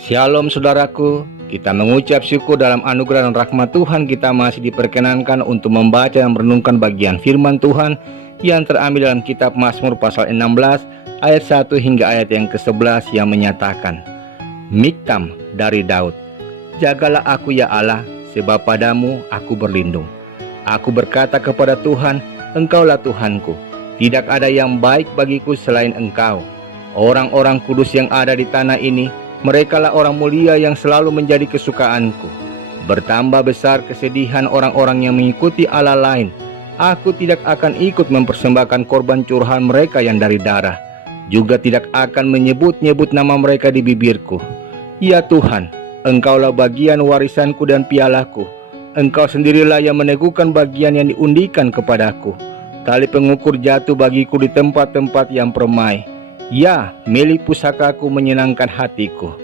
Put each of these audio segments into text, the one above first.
Shalom saudaraku, kita mengucap syukur dalam anugerah dan rahmat Tuhan. Kita masih diperkenankan untuk membaca dan merenungkan bagian firman Tuhan yang terambil dalam kitab Mazmur pasal 16 ayat 1 hingga ayat yang ke-11 yang menyatakan, Miktam dari Daud, jagalah aku ya Allah, sebab padamu aku berlindung. Aku berkata kepada Tuhan, Engkaulah Tuhanku, tidak ada yang baik bagiku selain Engkau. Orang-orang kudus yang ada di tanah ini, merekalah orang mulia yang selalu menjadi kesukaanku. Bertambah besar kesedihan orang-orang yang mengikuti Allah lain. Aku tidak akan ikut mempersembahkan korban curahan mereka yang dari darah. Juga tidak akan menyebut-nyebut nama mereka di bibirku. Ya Tuhan, Engkaulah bagian warisanku dan pialaku. Engkau sendirilah yang meneguhkan bagian yang diundikan kepadaku. Tali pengukur jatuh bagiku di tempat-tempat yang permai. Ya, milik pusakaku menyenangkan hatiku.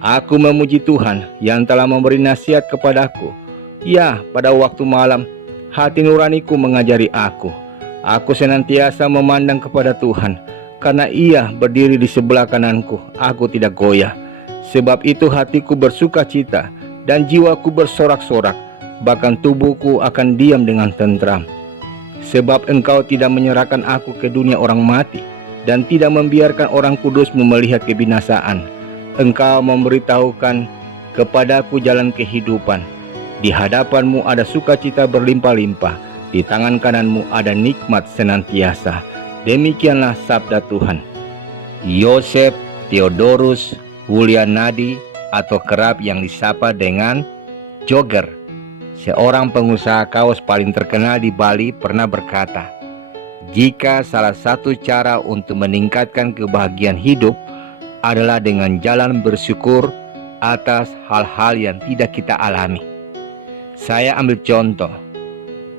Aku memuji Tuhan yang telah memberi nasihat kepadaku. Ya, pada waktu malam, hati nuraniku mengajari aku. Aku senantiasa memandang kepada Tuhan, karena Ia berdiri di sebelah kananku, aku tidak goyah. Sebab itu hatiku bersuka cita, dan jiwaku bersorak-sorak, bahkan tubuhku akan diam dengan tentram. Sebab Engkau tidak menyerahkan aku ke dunia orang mati, dan tidak membiarkan orang kudusmu melihat kebinasaan. Engkau memberitahukan kepadaku jalan kehidupan. Di hadapanmu ada sukacita berlimpah-limpah, di tangan kananmu ada nikmat senantiasa. Demikianlah sabda Tuhan. Yosef Theodorus Wulianadi, atau kerap yang disapa dengan Jogger, seorang pengusaha kaos paling terkenal di Bali, pernah berkata, jika salah satu cara untuk meningkatkan kebahagiaan hidup adalah dengan jalan bersyukur atas hal-hal yang tidak kita alami. Saya ambil contoh.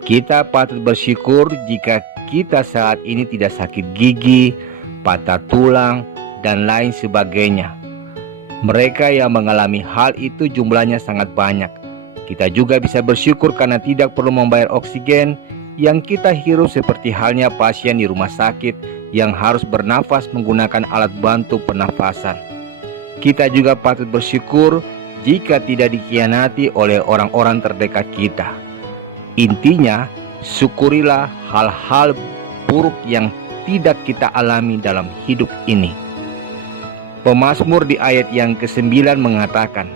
Kita patut bersyukur jika kita saat ini tidak sakit gigi, patah tulang, dan lain sebagainya. Mereka yang mengalami hal itu jumlahnya sangat banyak. Kita juga bisa bersyukur karena tidak perlu membayar oksigen yang kita hirup, seperti halnya pasien di rumah sakit yang harus bernafas menggunakan alat bantu pernafasan. Kita juga patut bersyukur jika tidak dikhianati oleh orang-orang terdekat kita. Intinya, syukurilah hal-hal buruk yang tidak kita alami dalam hidup ini. Pemazmur di ayat yang ke-9 mengatakan,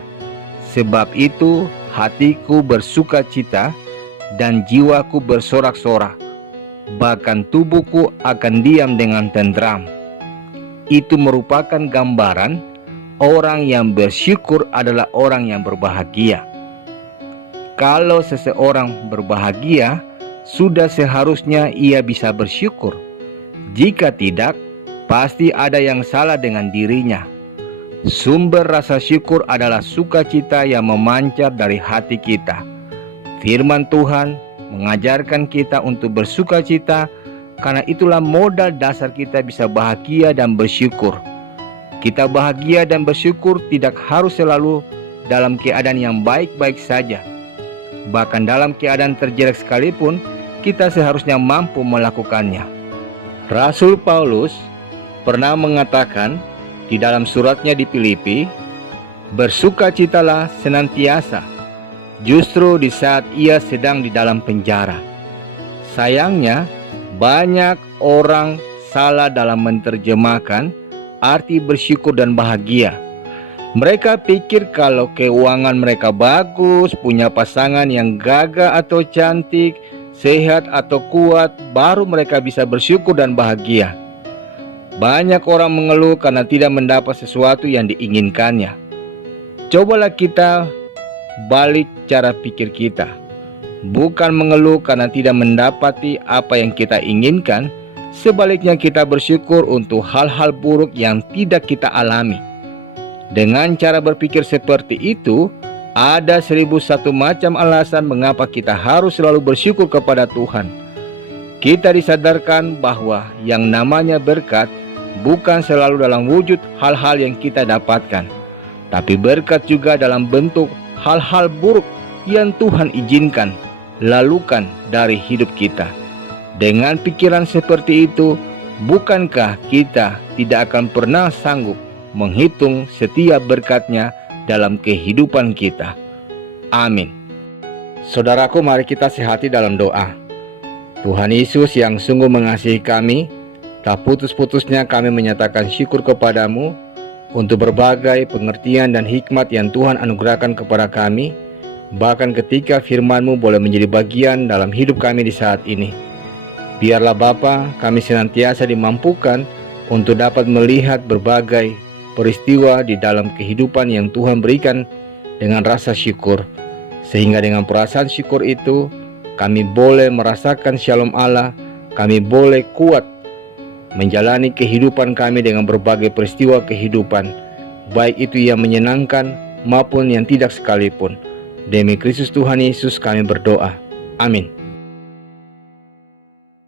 sebab itu hatiku bersuka cita dan jiwaku bersorak-sorak, bahkan tubuhku akan diam dengan tentram. Itu merupakan gambaran orang yang bersyukur adalah orang yang berbahagia. Kalau seseorang berbahagia, sudah seharusnya ia bisa bersyukur. Jika tidak, pasti ada yang salah dengan dirinya. Sumber rasa syukur adalah sukacita yang memancar dari hati kita. Firman Tuhan mengajarkan kita untuk bersuka cita, karena itulah modal dasar kita bisa bahagia dan bersyukur. Kita bahagia dan bersyukur tidak harus selalu dalam keadaan yang baik-baik saja. Bahkan dalam keadaan terjelek sekalipun, kita seharusnya mampu melakukannya. Rasul Paulus pernah mengatakan di dalam suratnya di Filipi, bersukacitalah senantiasa, justru di saat ia sedang di dalam penjara. Sayangnya, banyak orang salah dalam menerjemahkan arti bersyukur dan bahagia. Mereka pikir kalau keuangan mereka bagus, punya pasangan yang gagah atau cantik, sehat atau kuat, baru mereka bisa bersyukur dan bahagia. Banyak orang mengeluh karena tidak mendapat sesuatu yang diinginkannya. Cobalah kita balik cara pikir kita. Bukan mengeluh karena tidak mendapati apa yang kita inginkan. Sebaliknya kita bersyukur untuk hal-hal buruk yang tidak kita alami. Dengan cara berpikir seperti itu, ada 1001 macam alasan mengapa kita harus selalu bersyukur kepada Tuhan. Kita disadarkan bahwa yang namanya berkat bukan selalu dalam wujud hal-hal yang kita dapatkan, tapi berkat juga dalam bentuk hal-hal buruk yang Tuhan izinkan lalukan dari hidup kita. Dengan pikiran seperti itu, bukankah kita tidak akan pernah sanggup menghitung setiap berkat-Nya dalam kehidupan kita. Amin. Saudaraku, mari kita sehati dalam doa. Tuhan Yesus yang sungguh mengasihi kami, tak putus-putusnya kami menyatakan syukur kepadamu untuk berbagai pengertian dan hikmat yang Tuhan anugerahkan kepada kami, bahkan ketika firman-Mu boleh menjadi bagian dalam hidup kami di saat ini. Biarlah Bapa, kami senantiasa dimampukan untuk dapat melihat berbagai peristiwa di dalam kehidupan yang Tuhan berikan dengan rasa syukur, sehingga dengan perasaan syukur itu kami boleh merasakan shalom Allah, kami boleh kuat menjalani kehidupan kami dengan berbagai peristiwa kehidupan, baik itu yang menyenangkan maupun yang tidak sekalipun. Demi Kristus Tuhan Yesus kami berdoa. Amin.